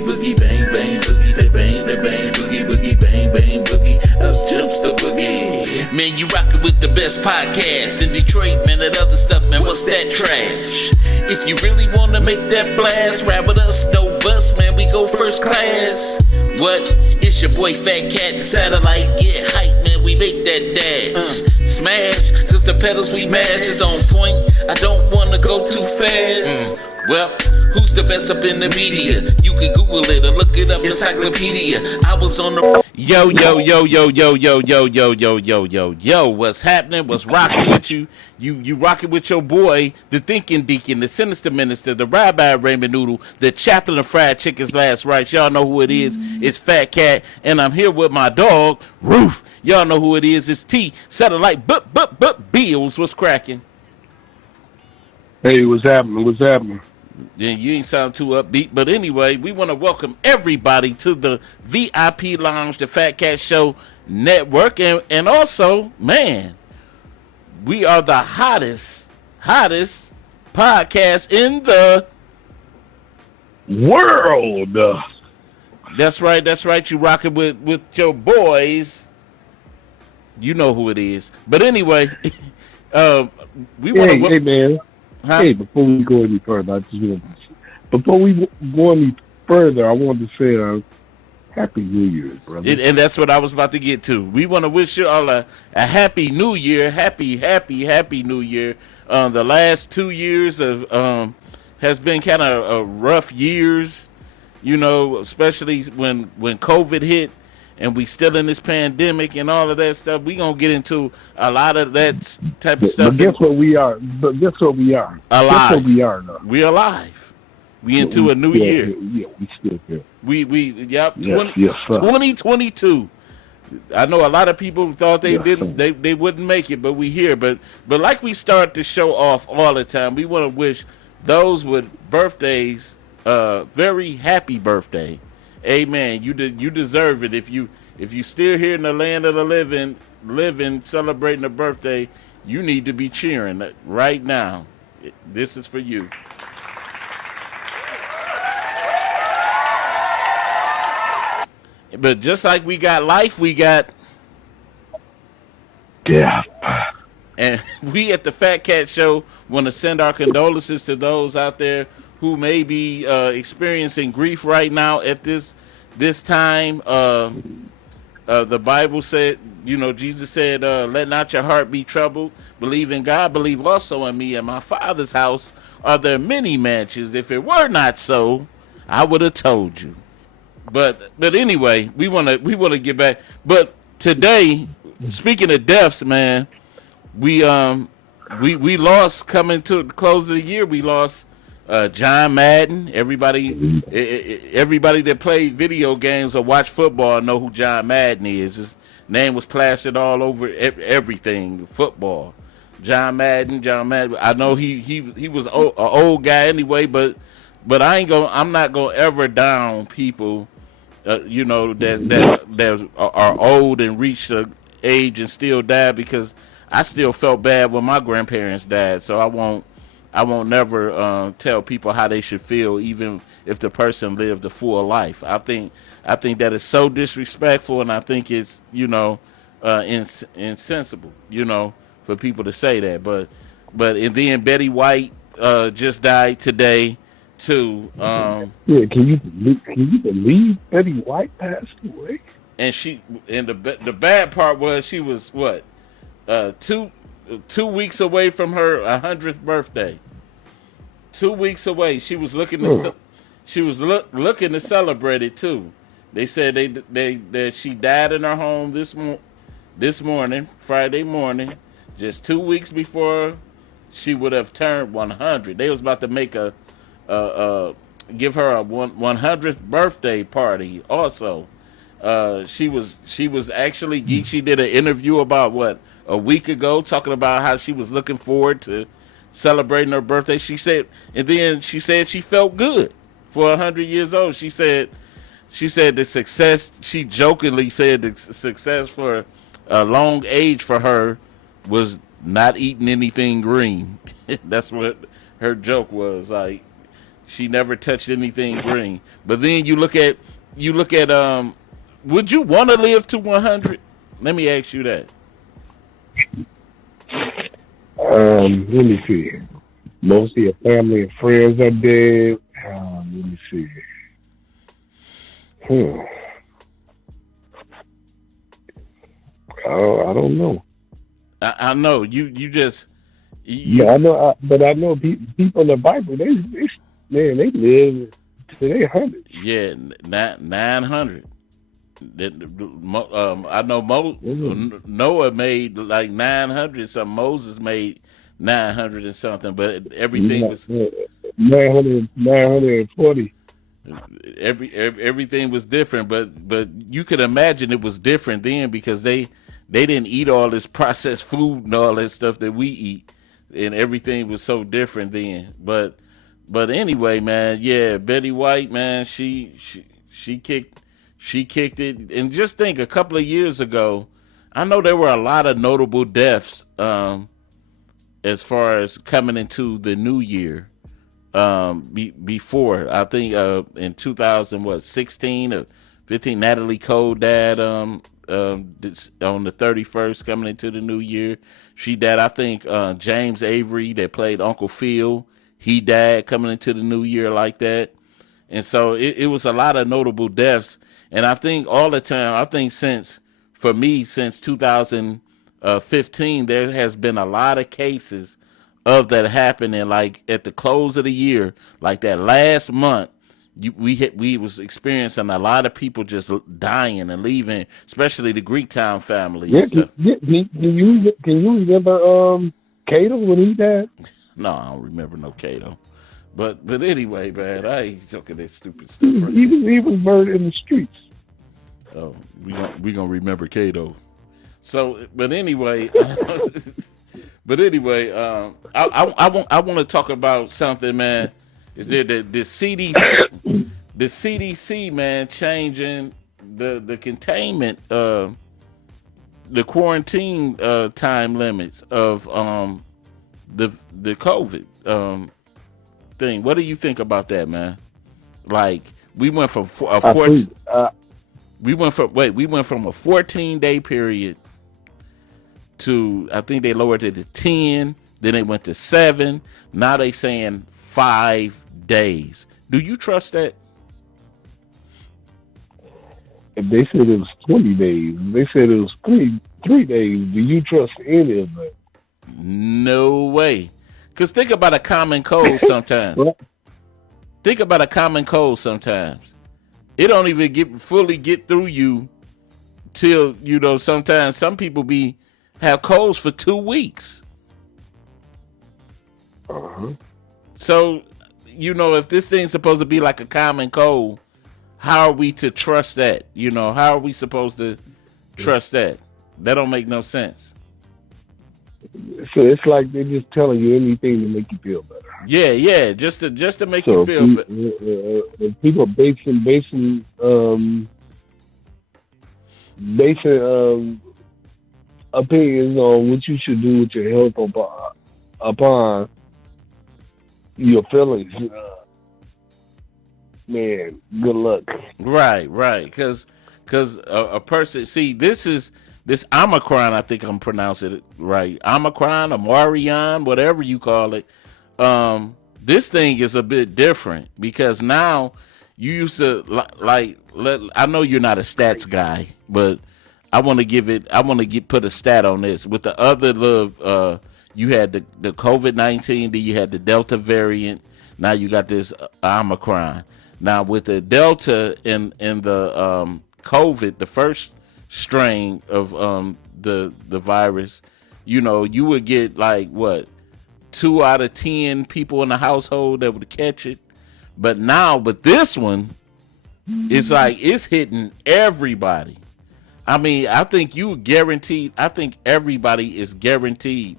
boogie, boogie, bang, bang, boogie, say bang, bang, bang, boogie, boogie, bang, bang, boogie, up jumps the boogie. Man, you rockin' with the best podcast in Detroit, man, that other stuff, man, what's that trash? If you really wanna make that blast, ride with us, no bus, man, we go first class. What? It's your boy Fat Cat, the satellite, get hype, man, we make that dash. Smash, cause the pedals we mash is on point, I don't wanna go too fast. Well, who's the best up in the media? You can Google it or look it up, encyclopedia. I was on the... Yo, what's happening? What's rocking with you? You rocking with your boy, the thinking deacon, the sinister minister, the rabbi Raymond Noodle, the chaplain of fried chicken's last rites. Y'all know who it is. It's Fat Cat, and I'm here with my dog, Roof. Y'all know who it is. It's T, satellite, Bills. What's cracking? Hey, what's happening? What's happening? Yeah, you ain't sound too upbeat, but anyway, we want to welcome everybody to the VIP Lounge, the Fat Cat Show Network, and also, man, we are the hottest podcast in the world. That's right. You rocking with your boys. You know who it is. But anyway, we want to. Hey, man. Huh? Hey, before we go any further, I wanted to say Happy New Year's, brother. And that's what I was about to get to. We want to wish you all a Happy New Year. Happy New Year. The last 2 years of has been kind of rough years, you know, especially when COVID hit and we still in this pandemic and all of that stuff. We gonna get into a lot of that type of stuff. But guess what we are? Alive. Guess what we are now. We're alive. We into a new year. Yeah, we still here. Yep. Yes, 2022. I know a lot of people thought they wouldn't make it, but we here. But like we start to show off all the time, we want to wish those with birthdays very happy birthday. Amen. You deserve it. If you still here in the land of the living, celebrating a birthday, you need to be cheering right now. This is for you. But just like we got life, we got death. And we at the Fat Cat Show want to send our condolences to those out there who may be experiencing grief right now at this time. The Bible said, you know, Jesus said, let not your heart be troubled. Believe in God, believe also in me. In my Father's house are there many mansions. If it were not so, I would have told you. But anyway, we want to get back. But today, speaking of deaths, man, we lost coming to the close of the year. We lost John Madden. Everybody that played video games or watch football know who John Madden is. His name was plastered all over everything. Football. John Madden. I know he was an old guy anyway, but I'm not gonna ever down people, you know, that are old and reach the age and still die, because I still felt bad when my grandparents died. So I won't never tell people how they should feel, even if the person lived a full life. I think that is so disrespectful, and I think it's, you know, insensible, you know, for people to say that. But and then Betty White just died today too. Yeah, can you believe Betty White passed away? And the bad part was she was what 2 weeks away from her 100th birthday. 2 weeks away. She was looking to looking to celebrate it too. They said that she died in her home this morning, Friday morning, just 2 weeks before she would have turned 100. They was about to make give her a 100th birthday party also. She was actually geek. She did an interview about a week ago, talking about how she was looking forward to celebrating her birthday. She said she felt good for 100 years old. She said the success. She jokingly said the success for a long age for her was not eating anything green. That's what her joke was. Like, She never touched anything green. But then you look at would you want to live to 100? Let me ask you that. Let me see. Most of your family and friends are dead. Let me see. Hmm. I don't know. I know you just Yeah, you I know, but I know people in the Bible. They man, they live to their hundreds. yeah 900. I know Mm. Noah made like 900 something. Moses made 900 and something, but everything was 940. everything was different. But you could imagine it was different then because they didn't eat all this processed food and all that stuff that we eat, and everything was so different then. But anyway, man, yeah, Betty White, man, she kicked she kicked it. And just think, a couple of years ago, I know there were a lot of notable deaths as far as coming into the new year. Before I think in 2000 what 16 or 15, Natalie Cole died on the 31st coming into the new year. She died. I think James Avery that played Uncle Phil, he died coming into the new year like that. And so it was a lot of notable deaths. And I think all the time, I think for me, since 2015, there has been a lot of cases of that happening. Like at the close of the year, like that last month, we was experiencing a lot of people just dying and leaving, especially the Greektown family and Yeah, stuff. can you remember Cato when he died? No, I don't remember no Cato. But anyway, man, I ain't talking that stupid He stuff was, right he there. was he was murdered in the streets. Oh, we gonna remember Cato. So, but anyway, I want to talk about something, man. Is there the CDC man changing the containment the quarantine time limits of the COVID thing. What do you think about that, man? Like we went from a I four think we went from a 14-day period to, I think they lowered it to 10, then they went to 7. Now they saying 5 days. Do you trust that? they said it was 20 days. They said it was three days. Do you trust any of that? No way. Cause think about a common cold sometimes. Well, Think about a common cold sometimes. It don't even get through you till sometimes some people be have colds for 2 weeks. uh-huh. So, if this thing's supposed to be like a common cold, how are we to trust that? How are we supposed to trust that? That don't make no sense. So it's like they're just telling you anything to make you feel better. Yeah, yeah, just to make you So feel but if people basing opinions on what you should do with your health upon your feelings, man, good luck. right, cuz a person, see, this Omicron, I think I'm pronouncing it right. Omicron or Marion, whatever you call it. This thing is a bit different because now you used to I know you're not a stats guy, but I want to get put a stat on this. With the other little you had the COVID-19, then you had the Delta variant. Now you got this Omicron. Now with the Delta and the COVID, the first strain of the virus, you would get like what, 2 out of 10 people in the household that would catch it. But now, this one, it's like it's hitting everybody. I mean, I think you guaranteed. I think everybody is guaranteed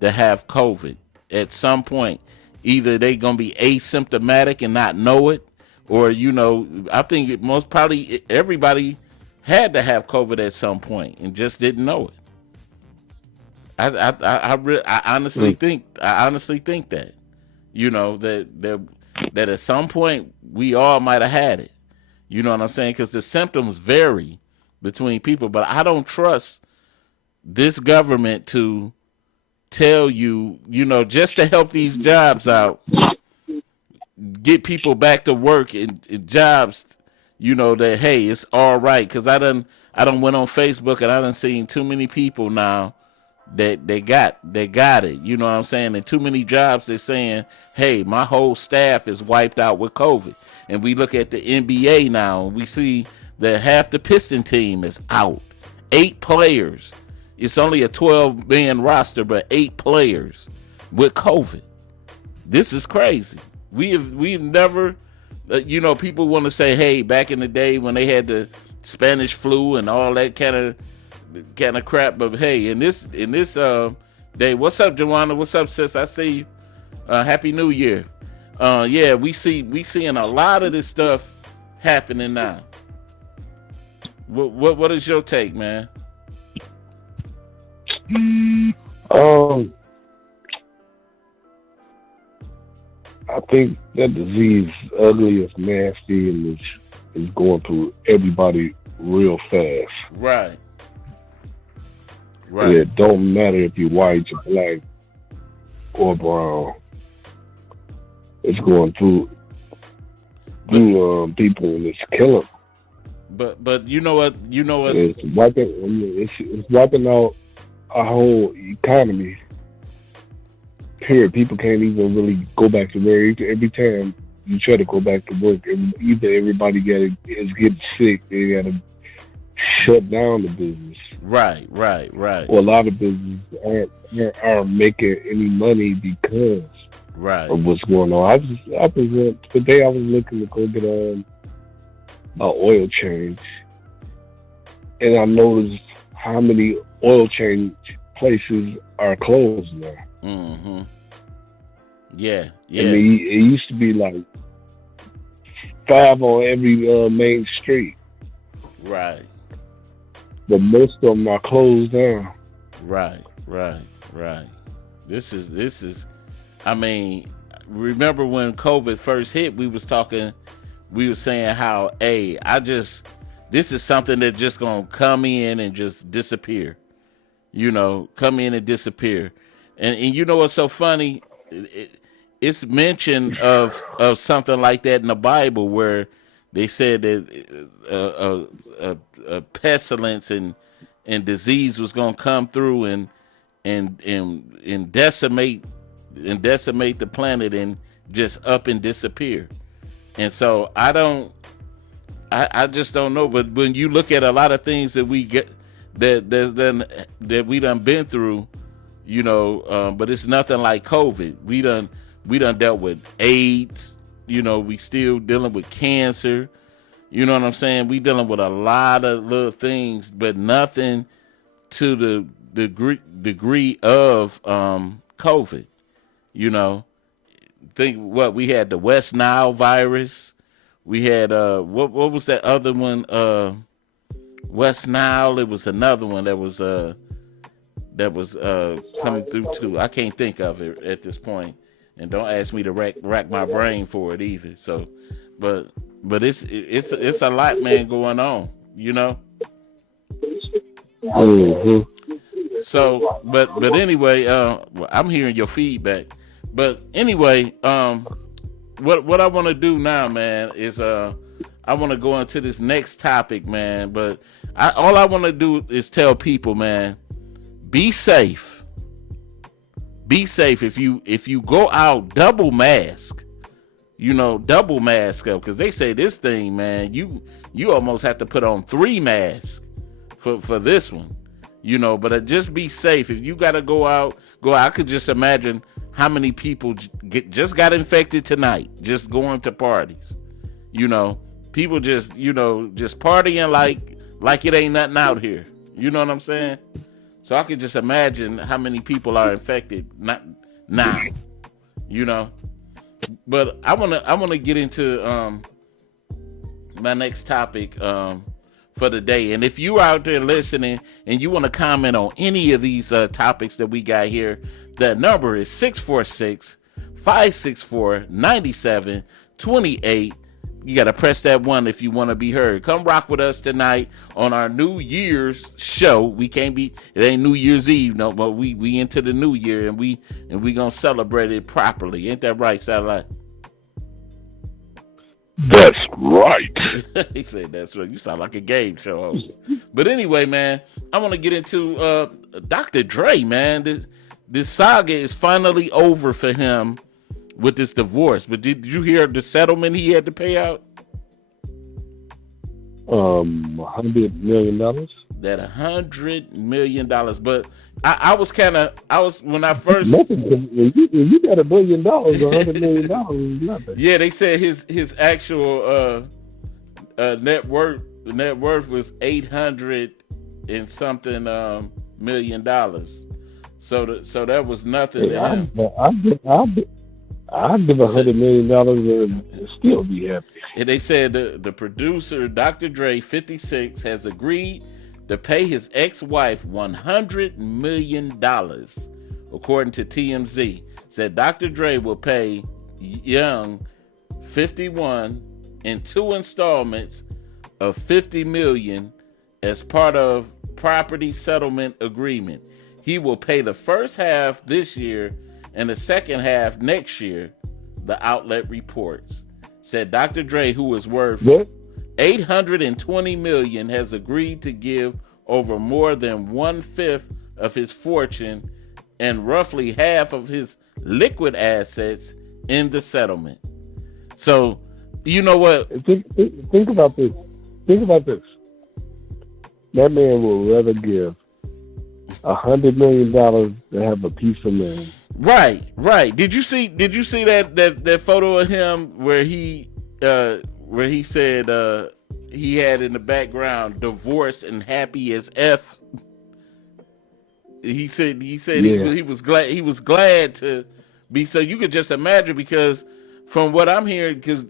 to have COVID at some point. Either they gonna be asymptomatic and not know it, or I think most probably everybody had to have COVID at some point and just didn't know it. I honestly Mm. think that that that at some point we all might have had it. You know what I'm saying? Because the symptoms vary between people, but I don't trust this government to tell you, just to help these jobs out, get people back to work in jobs, that hey, it's all right. Because I done went on Facebook and I done seen too many people now that they got it. You know what I'm saying? And too many jobs they're saying, hey, my whole staff is wiped out with COVID. And we look at the NBA now and we see that half the Piston team is out. 8 players. It's only a 12-man roster, but 8 players with COVID. This is crazy. We've never, people want to say, hey, back in the day when they had the Spanish flu and all that kind of crap, but hey, in this day, what's up, Joanna? What's up, sis? I see you. Happy New Year. Yeah, we seeing a lot of this stuff happening now. What is your take, man? I think that disease is ugly, it's nasty, and it's going through everybody real fast. Right. And it don't matter if you're white or black or brown. It's going through people and it's killing. But you know what? It's wiping out our whole economy. Here, people can't even really go back to work. Every time you try to go back to work, either everybody is getting sick, they got to shut down the business. Right. Well, a lot of businesses aren't making any money because of what's going on. Today I was looking to go get an oil change, and I noticed how many oil change places are closed now. Mm-hmm. Yeah. I mean, it used to be like 5 on every main street. Right. But most of them are closed down. Right. This is. I mean, remember when COVID first hit? We were saying how, hey, this is something that just gonna come in and just disappear. Come in and disappear. And you know what's so funny? It's mention of something like that in the Bible where they said that a pestilence and disease was going to come through and decimate the planet and just up and disappear. And so I just don't know. But when you look at a lot of things that we get that we done been through, but it's nothing like COVID. We done dealt with AIDS. We still dealing with cancer. You know what I'm saying? We dealing with a lot of little things, but nothing to the degree of COVID. Think what we had, the West Nile virus. We had what was that other one? West Nile. It was another one that was coming through too. I can't think of it at this point, and don't ask me to rack my brain for it either. So, but it's a lot, man, going on. Mm-hmm. So, but anyway, I'm hearing your feedback. But anyway, what I want to do now, man, is I want to go into this next topic, man. But all I want to do is tell people, man, be safe. Be safe. If you go out, double mask. Double mask up, because they say this thing, man, you almost have to put on 3 masks for this one. But just be safe. If you gotta go out. I could just imagine how many people just got infected tonight, just going to parties. People just partying like it ain't nothing out here. You know what I'm saying? So I could just imagine how many people are infected now. But I wanna get into my next topic for the day. And if you out there listening and you want to comment on any of these topics that we got here, the number is 564-9728. You got to press that 1 if you want to be heard. Come rock with us tonight on our New Year's show. We can't be, it ain't New Year's Eve, no, but we into the new year, and we going to celebrate it properly. Ain't that right, Satellite? That's right. He said that's right. You sound like a game show host. But anyway, man, I want to get into Dr. Dre, man. This saga is finally over for him with this divorce. But did you hear the settlement he had to pay out? $100 million. That $100 million. But I was when I first. Nothing. When you got $1 billion, $100 million is nothing. Yeah, they said his actual net worth was $800 and something million. So that was nothing. Yeah, I'd give $100 million and still be happy. And they said the producer, Dr. Dre, 56, has agreed to pay his ex-wife $100 million, according to TMZ. Said Dr. Dre will pay Young, 51, in 2 installments of $50 million as part of property settlement agreement. He will pay the first half this year and the second half next year, the outlet reports. Said Dr. Dre, who is worth $820 million, has agreed to give over more than 1/5 of his fortune and roughly half of his liquid assets in the settlement. So, you know what? Think about this. Think about this. That man will rather give $100 million to have a piece of land. Right. Did you see that photo of him where he said he had in the background divorce and happy as F? He said yeah. he was glad to be, so you could just imagine, because from what I'm hearing, because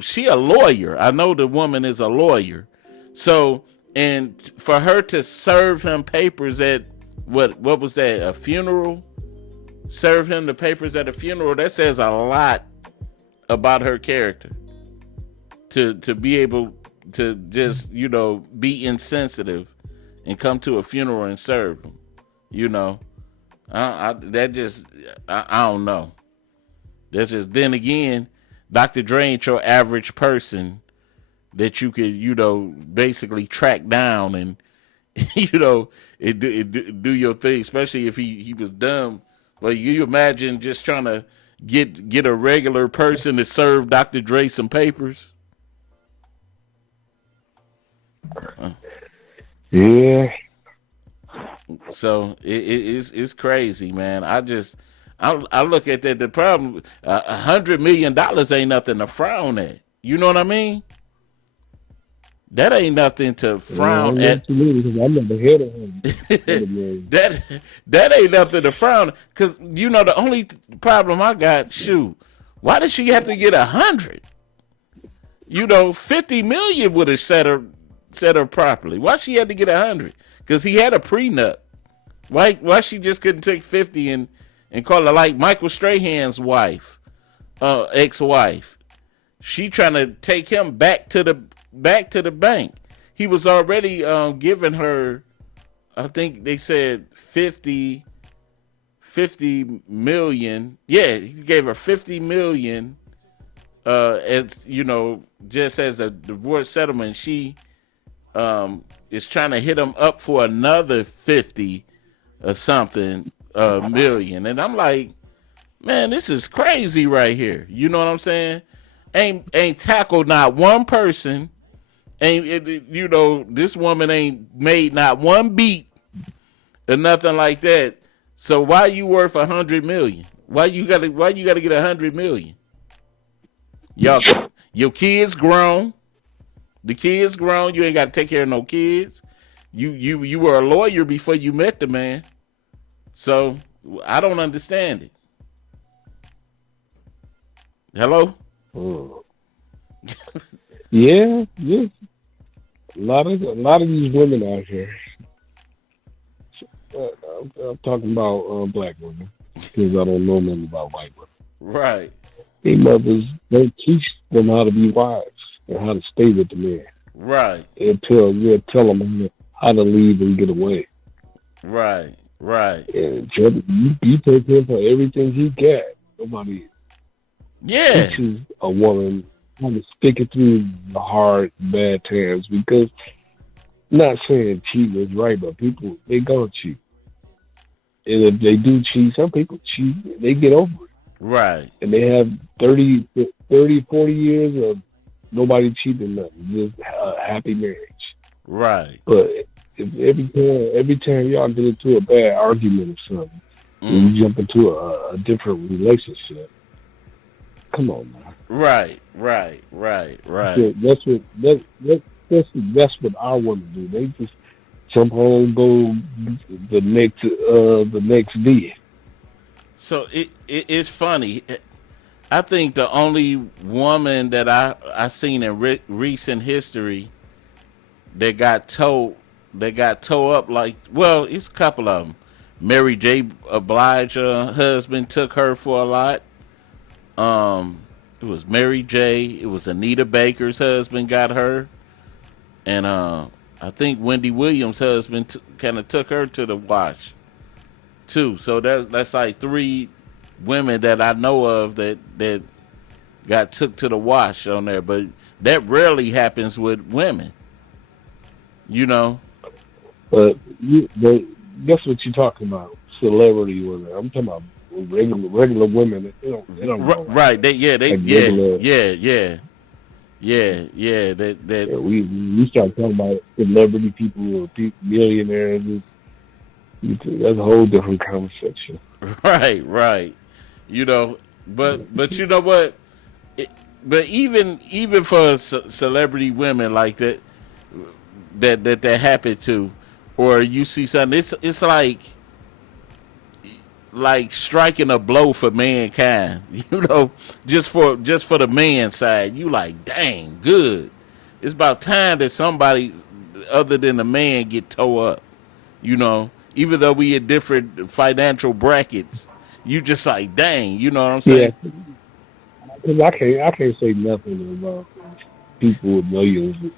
she a lawyer. I know the woman is a lawyer. So, and for her to serve him papers at what was that, a funeral? Serve him the papers at a funeral, that says a lot about her character. To be able to just, be insensitive and come to a funeral and serve him. I don't know. That's just, then again, Dr. Dre ain't your average person that you could, basically track down and, do your thing, especially if he was dumb. But you imagine just trying to get a regular person to serve Dr. Dre some papers? Yeah. So it's crazy, man. I look at that. The problem, $100 million ain't nothing to frown at. You know what I mean? That ain't nothing to frown at. I never heard of him. that ain't nothing to frown. Because the only problem I got, why did she have to get 100? 50 million would have set her properly. Why she had to get 100? Because he had a prenup. Why she just couldn't take 50 and call her like Michael Strahan's wife, ex-wife? She trying to take him back to the bank. He was already giving her, I think they said 50 million. Yeah, he gave her 50 million as just as a divorce settlement. She is trying to hit him up for another 50 or something million. And I'm like, man, this is crazy right here. You know what I'm saying? Ain't tackled not one person. This woman ain't made not one beat or nothing like that. So why you worth 100 million? Why you gotta get 100 million? Your kids grown. The kids grown. You ain't got to take care of no kids. You were a lawyer before you met the man. So I don't understand it. Hello? Oh. Yeah. A lot of these women out here. I'm talking about black women, because I don't know nothing about white women. Right. These mothers don't teach them how to be wives and how to stay with the man. Right. They'll tell them how to leave and get away. Right. Right. And you take him for everything he got. Nobody teaches a woman how to stick it through the hard, bad times. Because I'm not saying cheating is right, but people, they gonna cheat. And if they do cheat, some people cheat, they get over it. Right. And they have 30, 40 years of nobody cheating nothing. Just a happy marriage. Right. But if every time y'all get into a bad argument or something, and you jump into a different relationship, come on now. Right. That's what I want to do. They just jump on, go the next day. So it's funny. I think the only woman that I seen in recent history that got towed up like, well, it's a couple of them. Mary J. Blige husband took her for a lot. It was Mary J. It was Anita Baker's husband got her, and I think Wendy Williams' husband kind of took her to the wash too. So that's like 3 women that I know of that got took to the wash on there. But that rarely happens with women, you know. But that's what you're talking about, celebrity women. I'm talking about regular women. They don't right. We start talking about celebrity people or millionaires. That's a whole different conversation. Right. You know, but you know what? But even for celebrity women like that happen to, or you see something, it's like striking a blow for mankind. You know, just for the man side, you like, dang, good. It's about time that somebody other than a man get towed up. You know, even though we in different financial brackets, you just like, dang, you know what I'm saying? Yeah. Because I can't say nothing about people with millions of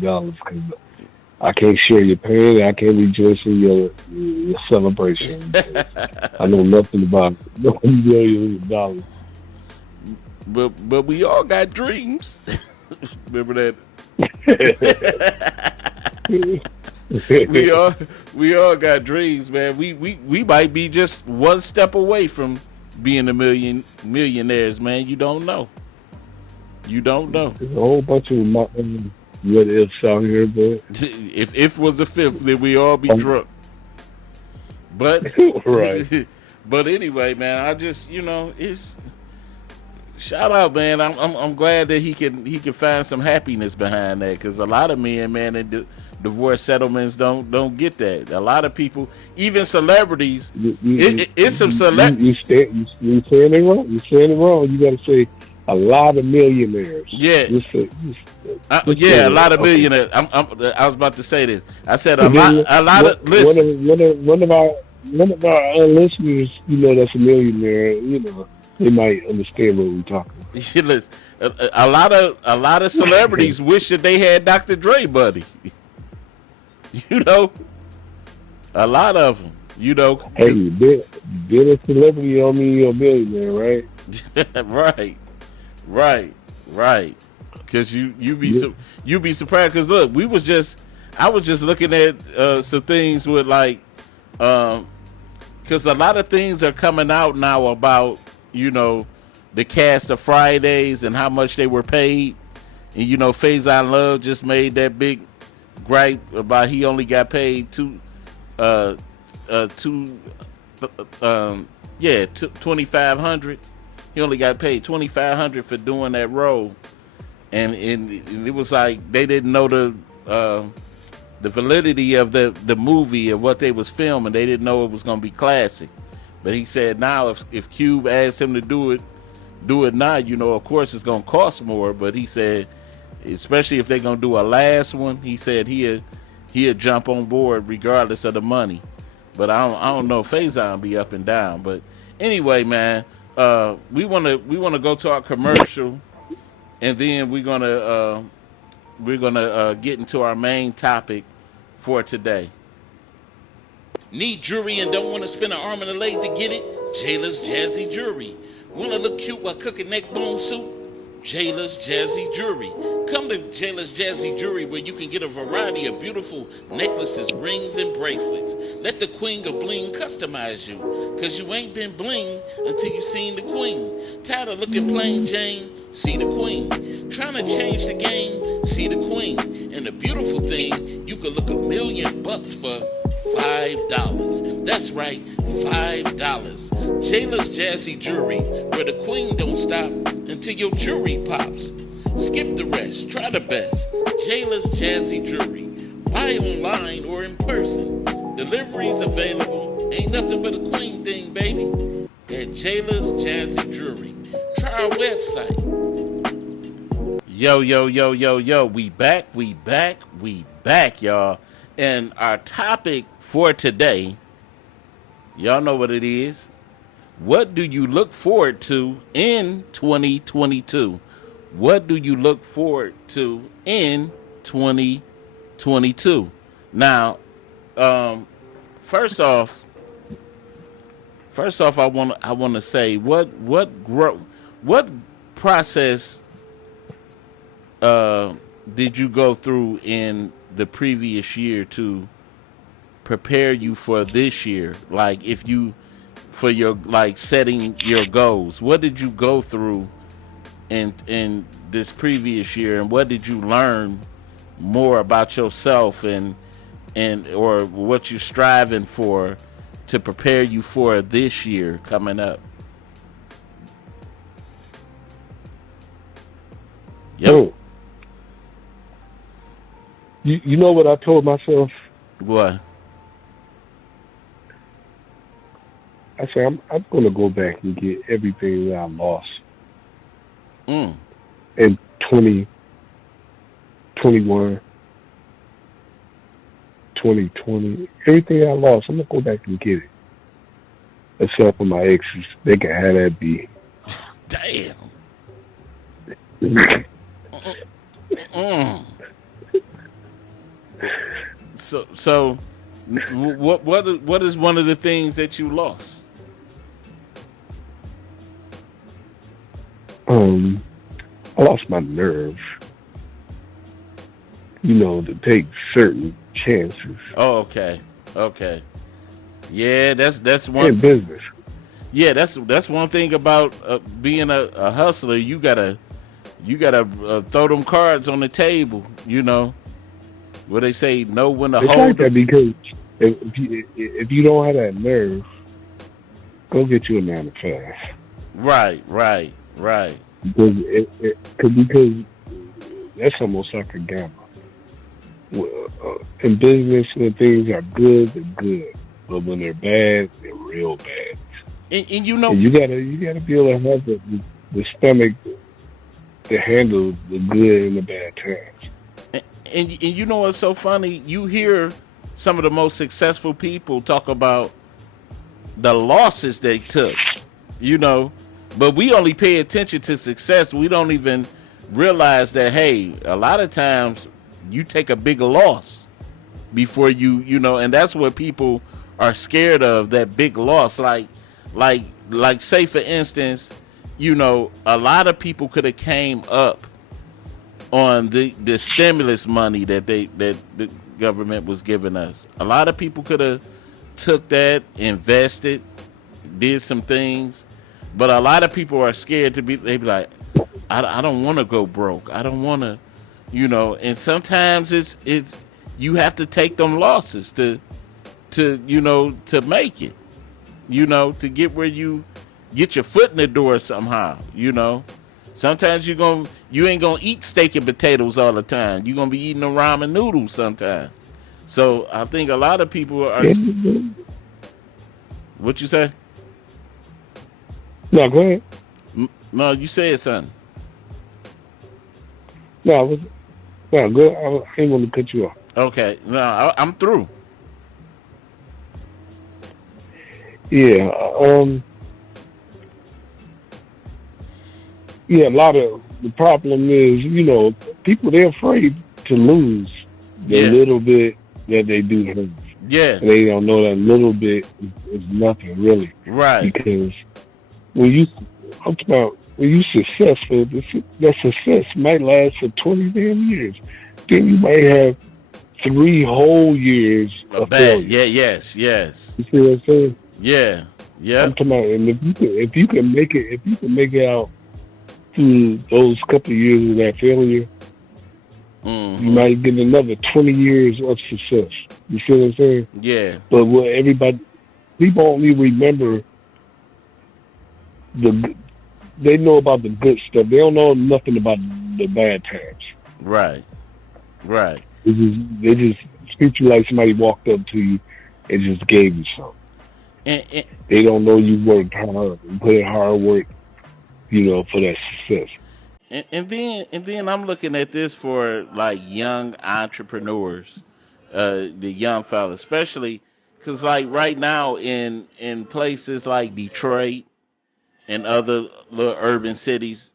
dollars. Because I can't share your pain. I can't rejoice in your celebration. I know nothing about millions of dollars. But we all got dreams. Remember that? we all got dreams, man. We might be just one step away from being millionaires, man. You don't know. There's a whole bunch of what ifs out here, but if was the fifth, then we all be drunk. But right. But anyway, man, I just, you know, it's shout out, man. I'm glad that he can find some happiness behind that, because a lot of men, man, in divorce settlements don't get that. A lot of people, even celebrities, it's some celebrities. You saying it wrong. You saying it wrong. You got to say a lot of millionaires. Yeah. A lot of millionaires. I was about to say this. I said a lot of. Listen, one of our listeners, you know, that's a millionaire. You know, they might understand what we're talking about. Listen, a lot of celebrities wish that they had Dr. Dre, buddy. You know, a lot of them. You know, hey, being a celebrity don't mean you're a millionaire, right? Right. Because you be surprised. Because look, I was just looking at some things with like, because a lot of things are coming out now about, you know, the cast of Fridays and how much they were paid, and you know, Faizon Love just made that big gripe about he only got paid $2,500. He only got paid $2,500 for doing that role, and it was like they didn't know the validity of the movie of what they was filming. They didn't know it was going to be classic. But he said now if Cube asked him to do it now, you know, of course it's going to cost more. But he said, especially if they're going to do a last one, he said he'd jump on board regardless of the money. But I don't know if Faizon be up and down. But anyway, man. we wanna go to our commercial, and then we're gonna get into our main topic for today. Need jewelry and don't want to spend an arm and a leg to get it? Jayla's Jazzy Jewelry. Want to look cute while cooking neck bone soup? Jayla's Jazzy Jewelry. Come to Jayla's Jazzy Jewelry where you can get a variety of beautiful necklaces, rings, and bracelets. Let the queen of bling customize you, because you ain't been bling until you seen the queen. Tired of looking plain Jane? See the queen. Trying to change the game? See the queen. And the beautiful thing, you could look $1 million for $5. That's right, $5. Jayla's Jazzy Jewelry, where the queen don't stop until your jewelry pops. Skip the rest, try the best. Jayla's Jazzy Jewelry. Buy online or in person. Deliveries available. Ain't nothing but a queen thing, baby. At Jayla's Jazzy Jewelry. Try our website. Yo, yo, yo, yo, yo. We back, y'all. And our topic for today, y'all know what it is. What do you look forward to in 2022? What do you look forward to in 2022? Now, first off, I want to say what process did you go through in the previous year to prepare you for this year? Like, if you, for your, like, setting your goals, what did you go through in this previous year, and what did you learn more about yourself and or what you're striving for to prepare you for this year coming up? Yep. Oh. You know what I told myself? What? I said, I'm going to go back and get everything that I lost in 2021, 2020. Everything I lost, I'm going to go back and get it. Except for my exes. They can have that be. Damn. So, what is one of the things that you lost? I lost my nerve. To take certain chances. Oh, okay. Yeah, that's one. In business. Yeah, that's one thing about being a hustler. You gotta throw them cards on the table. Where they say know when to hold. It's like that because if you don't have that nerve, go get you a 9 to 5. Right. Because that's almost like a gamble. In business, when things are good, they're good, but when they're bad, they're real bad. And you gotta be able to have the stomach to handle the good and the bad times. And you know what's so funny? You hear some of the most successful people talk about the losses they took, but we only pay attention to success. We don't even realize that, hey, a lot of times you take a big loss before and that's what people are scared of, that big loss. Like say for instance, a lot of people could have came up on the stimulus money that the government was giving us. A lot of people could have took that, invested, did some things, but a lot of people are scared they be like, I don't want to go broke. I don't want to, and sometimes it's you have to take them losses to make it, to get where you get your foot in the door somehow, Sometimes you ain't gonna eat steak and potatoes all the time. You're gonna be eating them ramen noodles sometimes. So I think a lot of people are. What you say? No, go ahead. No, you said something. No, good. I ain't gonna cut you off. Okay, no, I'm through. Yeah. Yeah, a lot of the problem is, people they're afraid to lose the Yeah, little bit that they do have. yeah, And they don't know that little bit is nothing really. right, Because when you, I'm talking about when you successful, that success might last for 20 damn years. Then you might have 3 whole years a of bad, failure. yeah, yes, yes, You see what I'm saying? yeah, I'm yep, talking about, and if you can make it out through those couple of years of that failure, you mm-hmm, might get another 20 years of success. You see what I'm saying? yeah, But what people only remember the, they know about the good stuff. They don't know nothing about the bad times. right, right, They just treat you like somebody walked up to you and just gave you something. and They don't know you worked hard and put in hard work, for that success. and then I'm looking at this for like young entrepreneurs, the young fellas, especially because like right now in places like Detroit and other little urban cities,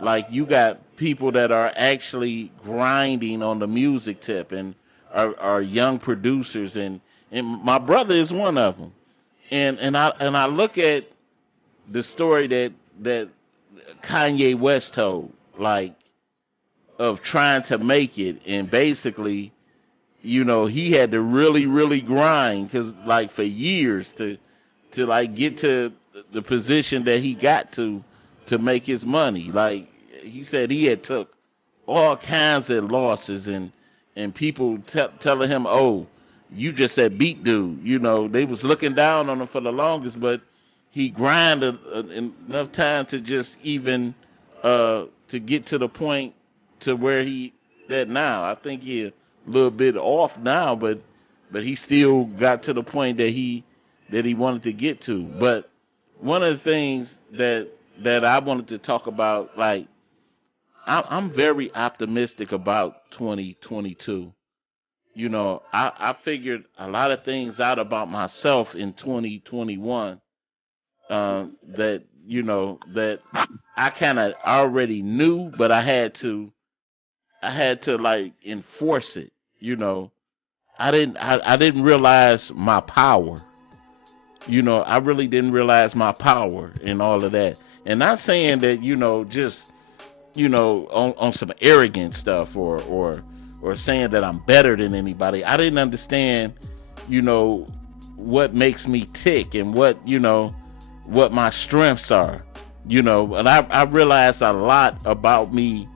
like you got people that are actually grinding on the music tip and are young producers, and my brother is one of them. And I look at the story that Kanye West told, like of trying to make it, and basically, he had to really, really grind because, like, for years to like get to the position that he got to make his money. Like he said, he had took all kinds of losses and people telling him, "Oh, you just that beat dude." They was looking down on him for the longest, but he grinded enough time to just even to get to the point to where he that now. I think he a little bit off now, but he still got to the point that he wanted to get to. But one of the things that I wanted to talk about, like I'm very optimistic about 2022. I figured a lot of things out about myself in 2021 that I kind of already knew, but I had to like enforce it. I didn't realize my power. I really didn't realize my power and all of that. And not saying that, just, on some arrogant stuff or saying that I'm better than anybody. I didn't understand, you know, what makes me tick and what my strengths are. And I realized a lot about me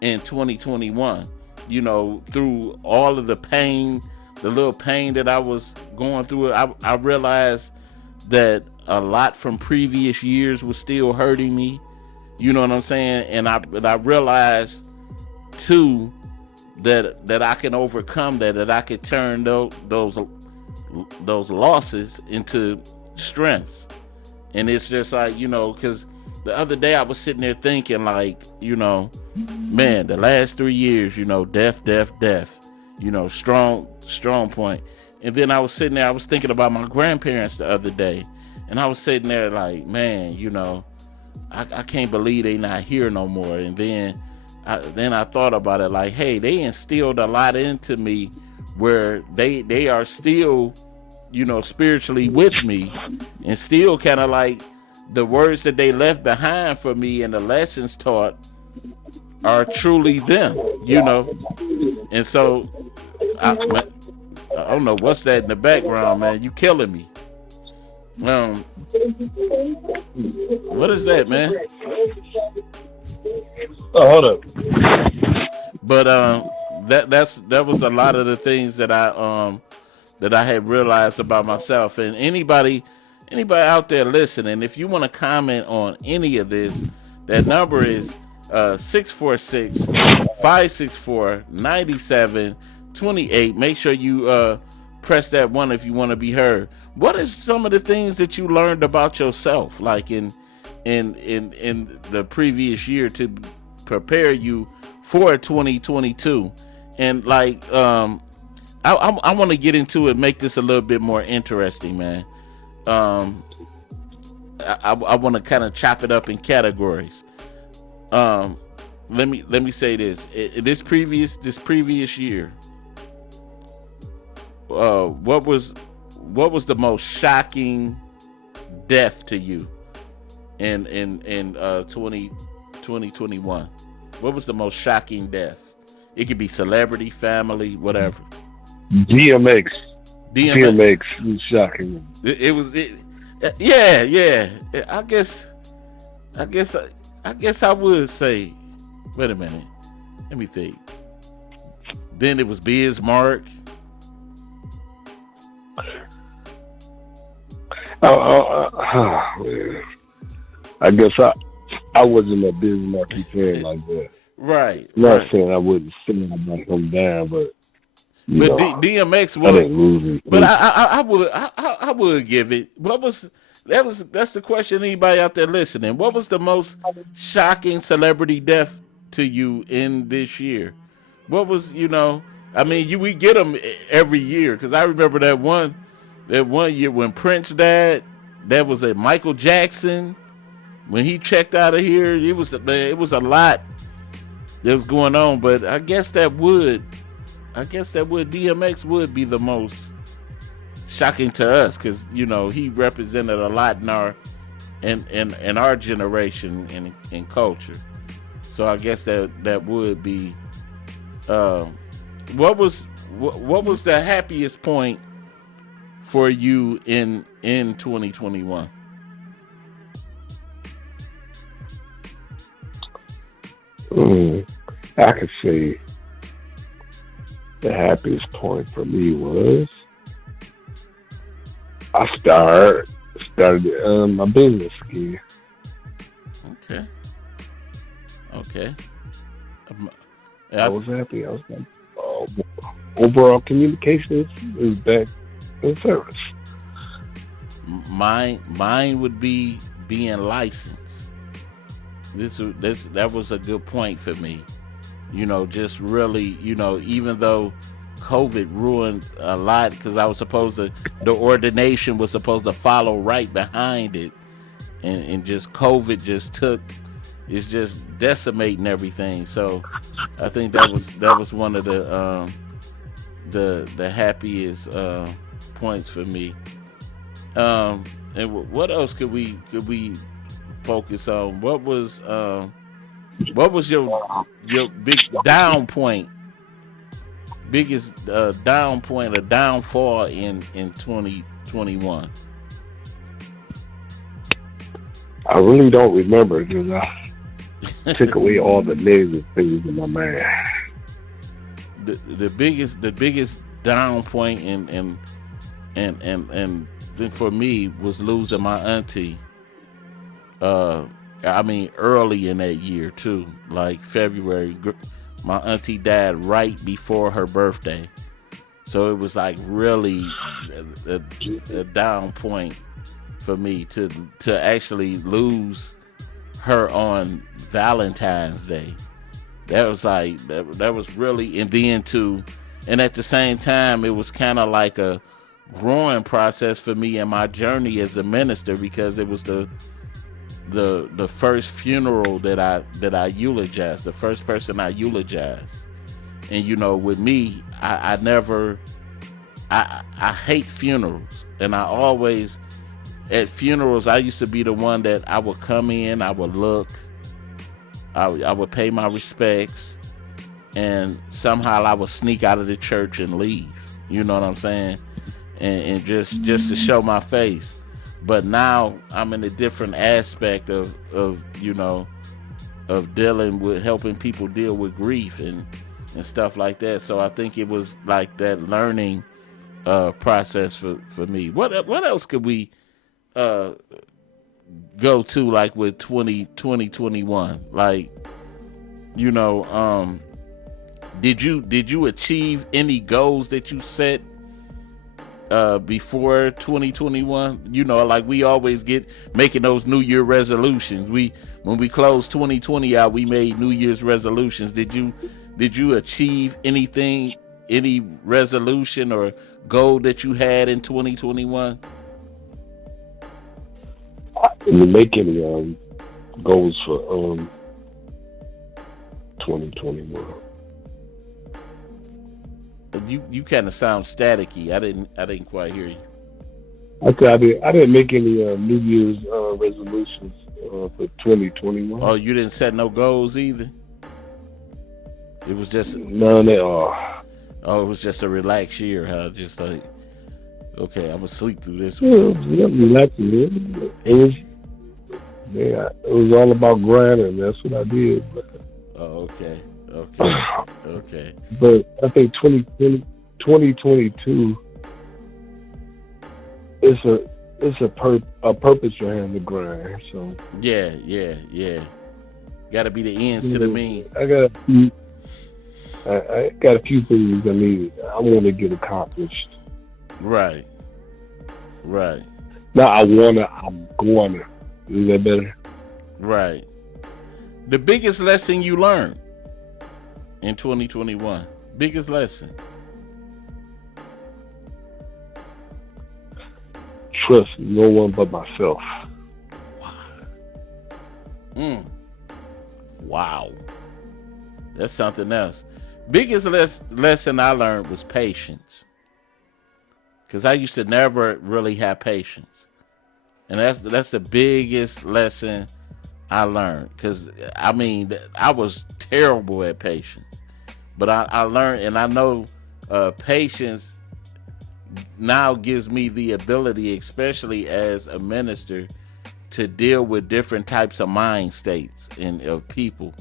in 2021, through all of the pain, the little pain that I was going through. I realized that a lot from previous years was still hurting me. You know what I'm saying? And I realized too that I can overcome that I could turn those losses into strengths. And it's just like, because the other day I was sitting there thinking like, man, the last 3 years, death, strong point. And then I was sitting there, I was thinking about my grandparents the other day. And I was sitting there like, man, I can't believe they not here no more. And then I thought about it like, hey, they instilled a lot into me where they are still, spiritually with me, and still kind of like the words that they left behind for me and the lessons taught are truly them. And so I don't know what's that in the background, man. You killing me. What is that, man? Oh, hold up. But that was a lot of the things that I had realized about myself. And anybody out there listening, if you want to comment on any of this, that number is 646-564-9728. Make sure you press that one if you want to be heard. What is some of the things that you learned about yourself, like in the previous year, to prepare you for 2022? And like I want to get into it, make this a little bit more interesting, man. I want to kind of chop it up in categories. Um, let me say this. This previous year, what was the most shocking death to you in 2021? What was the most shocking death? It could be celebrity, family, whatever. DMX. DMX. DMX was shocking. It was. Yeah. I guess I would say. Wait a minute. Let me think. Then it was Bismarck. I guess I wasn't a Bismarck fan like that. Right. Not saying I wouldn't stand by him down, but DMX was. I didn't lose him. But I would give it. That's the question. Anybody out there listening? What was the most shocking celebrity death to you in this year? What was I mean, we get them every year because I remember that one year when Prince died. That was at Michael Jackson when he checked out of here. It was a lot that was going on, but I guess that would DMX would be the most shocking to us because he represented a lot in our generation in culture. So I guess that would be. What was the happiest point for you in 2021? I could say the happiest point for me was I started my business again. Okay. I was happy. I was like, overall communications is back in service. Mine would be being licensed. That was a good point for me. Just really, even though COVID ruined a lot because I was the ordination was supposed to follow right behind it, and just COVID it's just decimating everything. So I think that was one of the happiest points for me. And what else could we focus on? What was your big down point? Biggest down point or downfall in 2021? I really don't remember because I took away all the negative things in my mind. The biggest down point and for me was losing my auntie. I mean, early in that year too, like February. My auntie died right before her birthday, so it was like really a down point for me to actually lose her on Valentine's Day. That was like that was really, and at the same time it was kind of like a growing process for me in my journey as a minister because it was the first funeral that I eulogized, the first person I eulogized. And with me, I hate funerals, and I always at funerals I used to be the one that I would come in, I would look, I would pay my respects, and somehow I would sneak out of the church and leave. You know what I'm saying? And just to show my face. But now I'm in a different aspect of dealing with helping people deal with grief and stuff like that. So I think it was like that learning process for me. What else could we go to like with 2021? Like, did you achieve any goals that you set before 2021? Like we always get making those New Year resolutions. When we closed 2020 out, we made New Year's resolutions. Did you achieve anything, any resolution or goal that you had in 2021? I didn't make any goals for 2021. You kind of sound staticky. I didn't quite hear you. Okay, I didn't make any New Year's resolutions for 2021. Oh, you didn't set no goals either? It was just none at all. Oh, it was just a relaxed year, huh? Just like, okay, I'm gonna sleep through this. Yeah, relaxing. It was all about grinding. That's what I did. Oh, okay. But I think 2022 is a purpose for him to grind. So yeah. Got to be the ends to the means. I got a few things I want to get accomplished. Right. Now I'm going to. Is that better? Right. The biggest lesson you learned in 2021. Biggest lesson. Trust no one but myself. Wow. That's something else. Biggest lesson I learned was patience. Because I used to never really have patience. And that's the biggest lesson I learned. Because, I mean, I was terrible at patience. But I learned, and I know patience now gives me the ability, especially as a minister, to deal with different types of mind states and of people.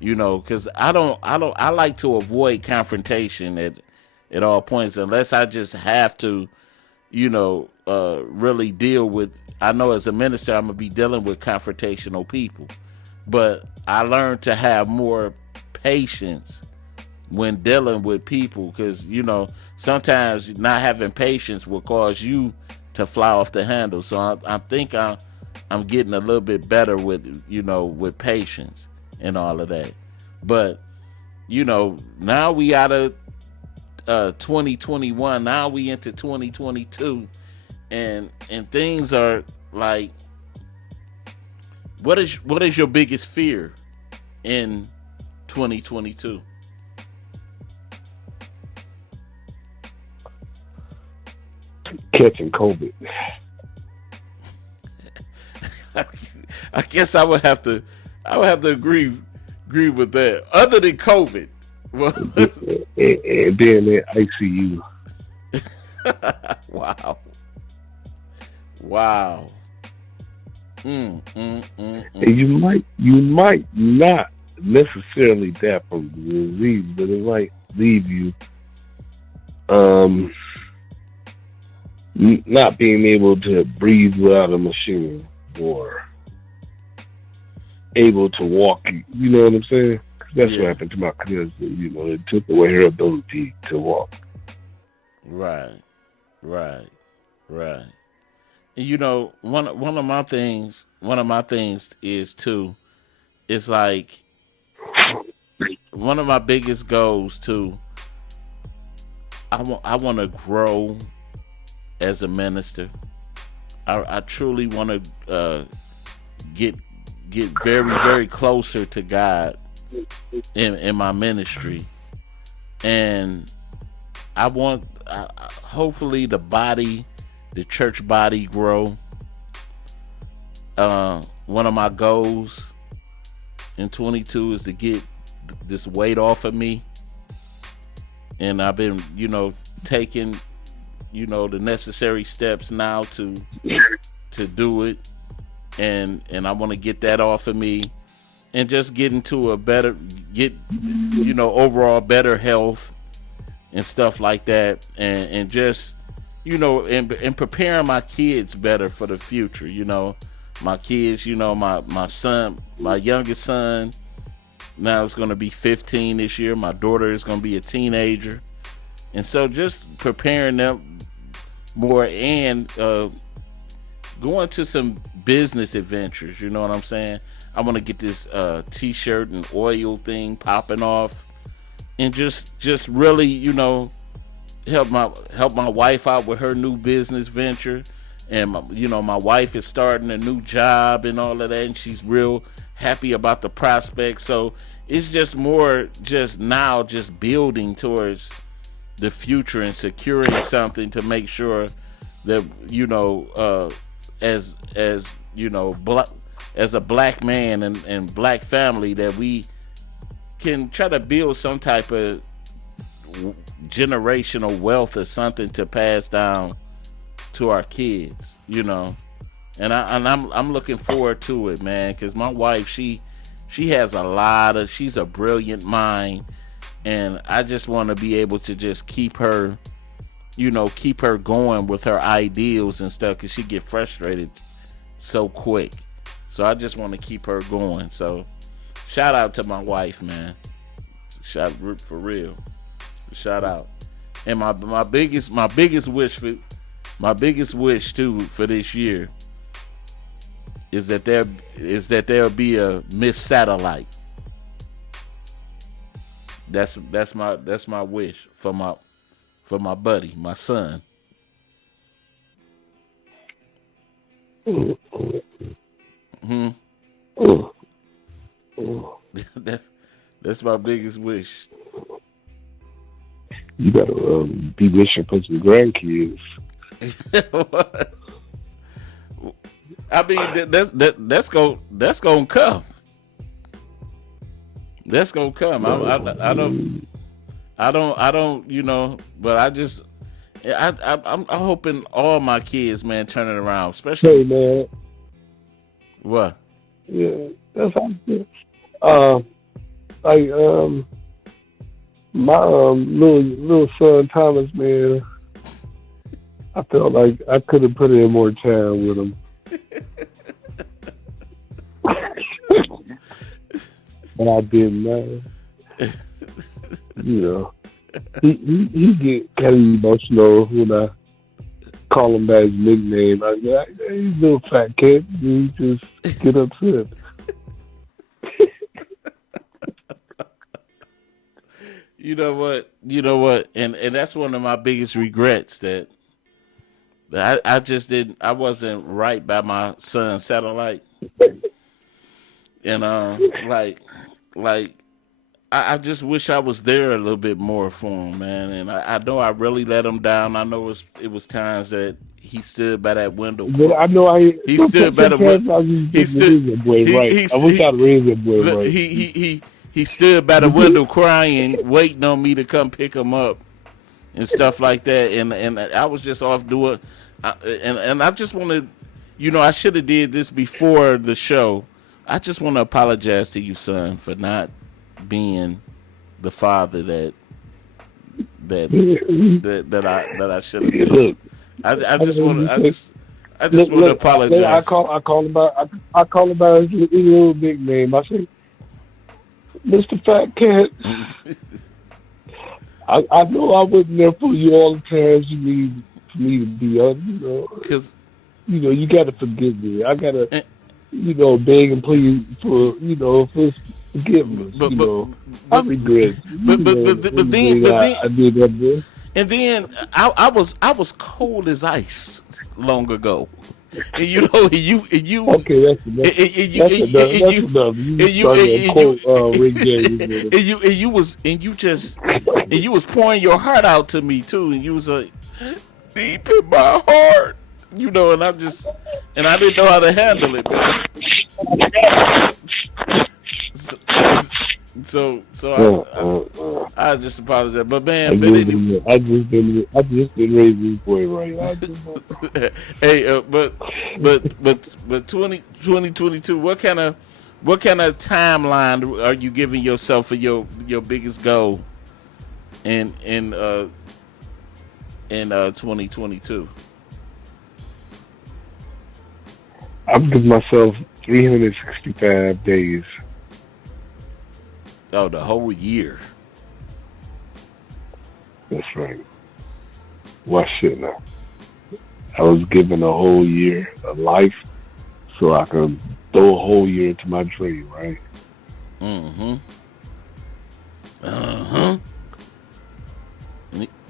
You know, because I like to avoid confrontation at all points, unless I just have to, you know, really deal with. I know as a minister, I'm gonna be dealing with confrontational people, but I learned to have more patience when dealing with people, because, you know, sometimes not having patience will cause you to fly off the handle. So I think I'm getting a little bit better with, you know, with patience and all of that. But, you know, now we out of 2021, now we into 2022, and things are like, what is your biggest fear in 2022? Catching COVID. I guess I would have to agree with that. Other than COVID, and being in ICU. Wow. And you might not necessarily die from the disease, but it might leave you not being able to breathe without a machine, or able to walk. You know what I'm saying? That's what happened to my cousin. You know, it took away her ability to walk. Right. And, you know, one of my things is too, it's like one of my biggest goals too. I want to grow as a minister. I truly want to get very, very closer to God in my ministry, and I want hopefully the church body grow. One of my goals in 22 is to get this weight off of me, and I've been, you know, taking, you know, the necessary steps now to do it, and I want to get that off of me, and just get into overall better health and stuff like that, and just, you know, and preparing my kids better for the future. You know, my kids, you know, my son, my youngest son now is going to be 15 this year. My daughter is going to be a teenager, and so just preparing them more, and going to some business adventures. You know what I'm saying? I want to get this t-shirt and oil thing popping off, and just really, you know, help my wife out with her new business venture. And my wife is starting a new job and all of that, and she's real happy about the prospect. So it's just more just now just building towards the future and securing something to make sure that as as a black man and black family that we can try to build some type of generational wealth or something to pass down to our kids, and I'm looking forward to it, man, because my wife, she has she's a brilliant mind, and I just want to be able to just keep her going with her ideals and stuff, because she get frustrated so quick. So I just want to keep her going. So shout out to my wife, man. For real. Shout out. And my biggest wish too for this year is that there'll be a Miss Satellite. That's my wish for my buddy, my son. That's my biggest wish. You gotta be wishing for some grandkids. I mean, that's gonna come. That's gonna come. I don't. But I'm hoping all my kids, man, turn it around. Especially, hey, man. What? Yeah, that's how I feel. My little son Thomas, man, I felt like I could have put in more time with him. But I didn't, man. He get kind of emotional when I call him by his nickname. I go, hey, you little fat kid. He just get upset. You know what, and that's one of my biggest regrets that I just didn't. I wasn't right by my son's Satellite, and I just wish I was there a little bit more for him, man. And I know I really let him down. I know it was times that he stood by that window. I know he stood by the window. He stood. I wish I'd raised him boy right. He stood by the window crying, waiting on me to come pick him up and stuff like that. And I was just off doing, and I just want to, I should have did this before the show. I just want to apologize to you, son, for not being the father that I should have been. I just want to apologize. I call about his little nickname. I say, Mr. Fat Cat, I know I wasn't there for you all the times you need for me to be on, because you got to forgive me. I got to, beg and plead for forgiveness. I regret. But then I did that, bro. And then I was cold as ice long ago. And you okay, that's enough. And you was pouring your heart out to me too, and you was like deep in my heart, and I didn't know how to handle it, man. So I just apologize, but man, I just didn't raise this boy right. Hey, but 2022, what kind of timeline are you giving yourself for your biggest goal in 2022? I'm giving myself 365 days. Oh, the whole year. That's right. Watch it now. I was given a whole year of life so I could throw a whole year into my dream, right? Mm-hmm. Uh-huh.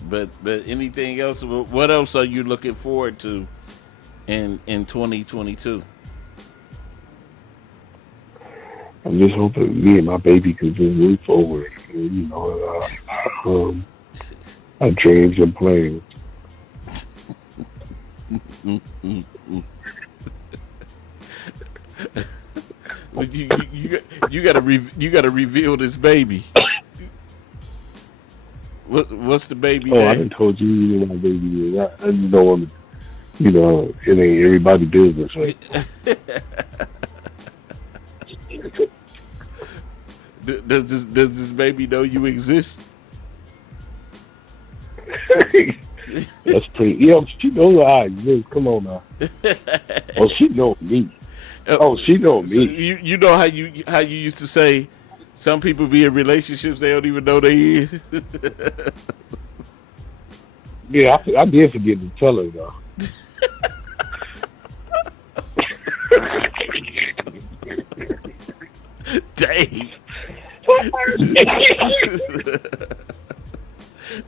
But anything else? What else are you looking forward to in 2022? I'm I'm just hoping me and my baby can just move forward. And, you know, our dreams and plans. But you gotta reveal this baby. What's the baby name? I didn't told you who my baby is. I just don't want to, you know, it ain't everybody's business, right? Does this baby know you exist? That's pretty. Yeah, she knows I exist. Come on now. Oh, she know me. Oh, she know me. So you know how you used to say, some people be in relationships they don't even know they is. Yeah, I did forget to tell her though. Dang.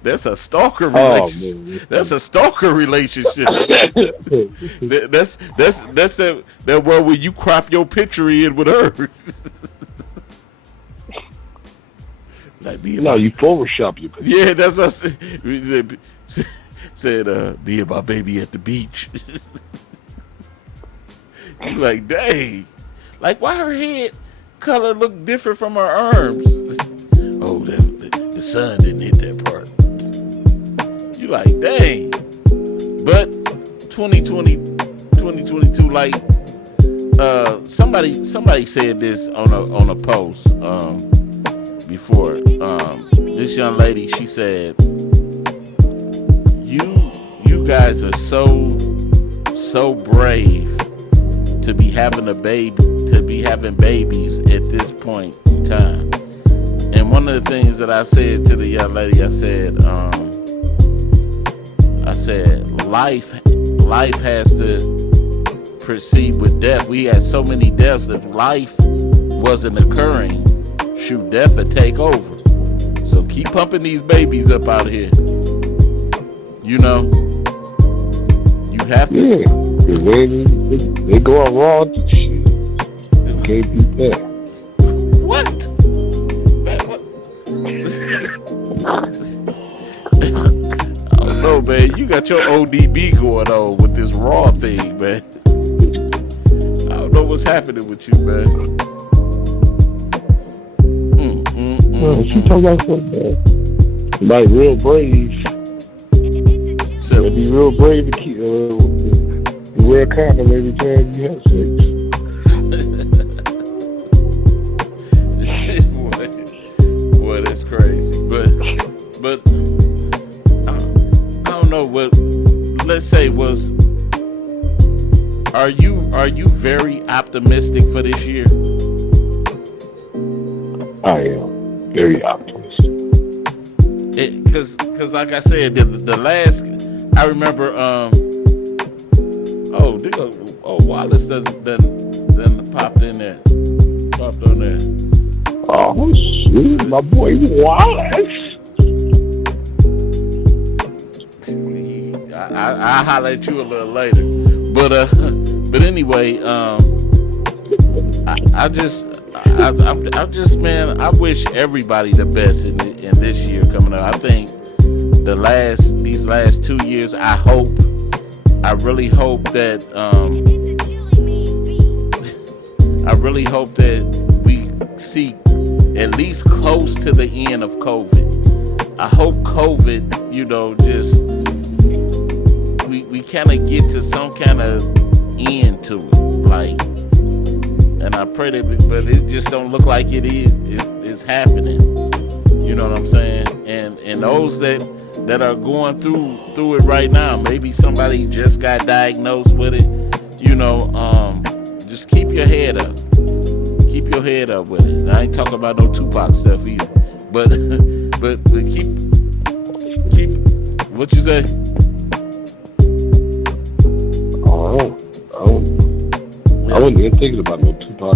That's a stalker relationship. That's a stalker relationship. that's that one where you crop your picture in with her. Like no, you Photoshop your picture. Yeah, that's what I said. Me and my baby at the beach. You like, dang. Like, why her head color look different from her arms? Oh, the sun didn't hit that part. You like, dang. But 2022, like, somebody said this on a post before. This young lady, she said, you guys are so brave to be having having babies at this point in time. And one of the things that I said to the young lady, I said life has to proceed with death. We had so many deaths. If life wasn't occurring, shoot, death would take over. So keep pumping these babies up out here. You know, you have to. Yeah, they go on raw to shit. You can't beat that. What? I don't know, man. You got your ODB going on with this raw thing, man. I don't know what's happening with you, man. What you talking about something, man? Like real brave. So be real brave to keep wear a condom every time you have sex. Boy, that's crazy. But I don't know what. Let's say are you very optimistic for this year? I am very optimistic. Because like I said, the last I remember. Wallace done popped on there. Oh shoot, my boy Wallace. I'll holler at you a little later. But anyway, man, I wish everybody the best in this year coming up. I think these last 2 years, I really hope that we see at least close to the end of COVID. I hope COVID, just we kind of get to some kind of end to it, like, and I pray that, but it just don't look like it is. It's happening. You know what I'm saying? And those that are going through it right now, maybe somebody just got diagnosed with it. Just keep your head up. Keep your head up with it. I ain't talking about no Tupac stuff either. But keep what you say? I wasn't even thinking about no Tupac.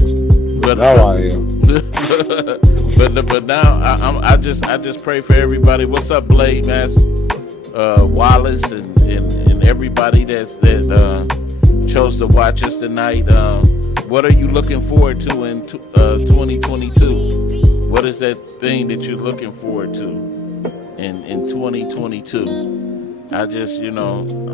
But now I am. but now I just pray for everybody. What's up, Blade Master, Wallace, and everybody that chose to watch us tonight. what are you looking forward to in 2022? What is that thing that you're looking forward to in 2022? I just, I'm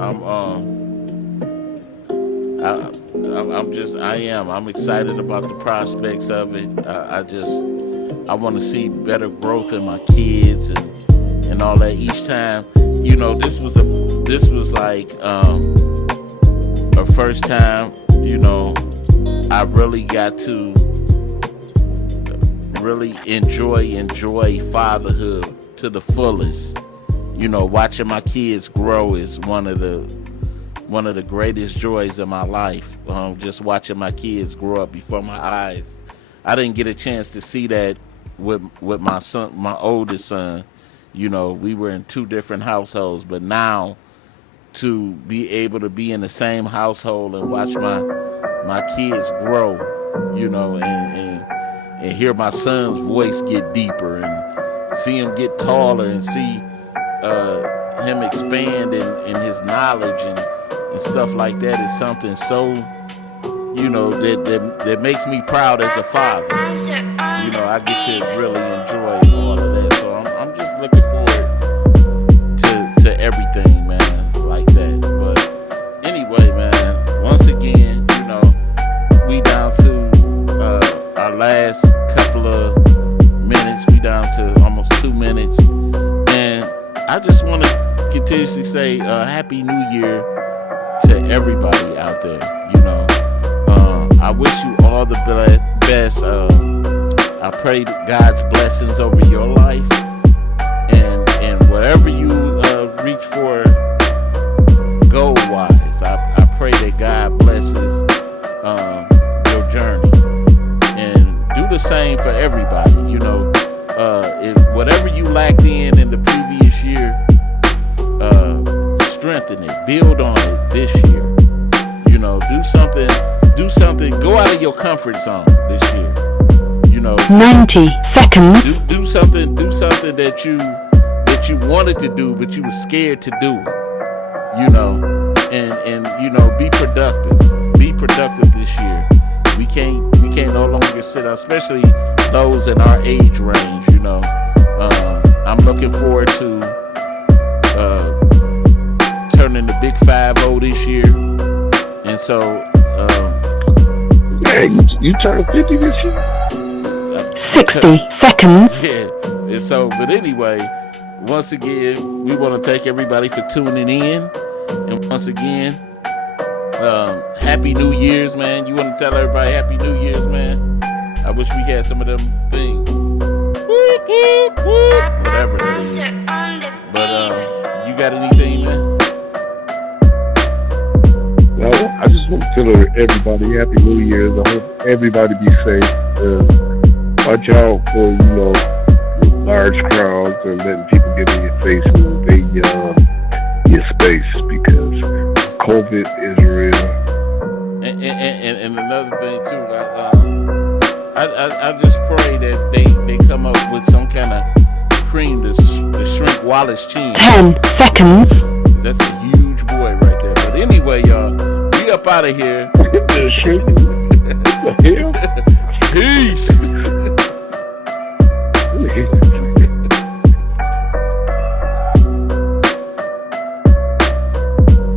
excited about the prospects of it. I want to see better growth in my kids and all that. Each time, this was like a first time, I really got to really enjoy fatherhood to the fullest. Watching my kids grow is one of the greatest joys of my life. Just watching my kids grow up before my eyes. I didn't get a chance to see that with my son, my oldest son. We were in two different households, but now to be able to be in the same household and watch my kids grow, and hear my son's voice get deeper and see him get taller and see him expand in his knowledge and stuff like that is something so, that makes me proud as a father. I get to really enjoy all of that. So I'm just looking forward to everything, man, like that. But anyway, man, once again, we down to our last couple of minutes. We down to almost 2 minutes. And I just want to continuously say Happy New Year to everybody out there. I wish you all the best. I pray God's blessings over your life, and whatever you reach for goal wise, I pray that God blesses your journey, and do the same for everybody. If whatever you lacked in the previous year, strengthen it, build on it this year. Do something. Go out of your comfort zone this year. 90 seconds. Do something that you wanted to do, but you were scared to do it. And be productive. Be productive this year. We can't no longer sit out, especially those in our age range. I'm looking forward to turning the big 50 this year, and so. Hey, you turned 50 this year? 60 seconds. Yeah. And so, but anyway, once again, we want to thank everybody for tuning in. And once again, Happy New Year's, man. You want to tell everybody Happy New Year's, man? I wish we had some of them things. Whatever that is. But you got anything, man? No, I just want to tell everybody Happy New Year's. I hope everybody be safe. Watch out for, large crowds and letting people get in your face and invade your space, because COVID is real. And another thing too, I just pray that they come up with some kind of cream to shrink Wallace chin. 10 seconds. That's a huge boy right there. But anyway, y'all, we up out of here. The hell?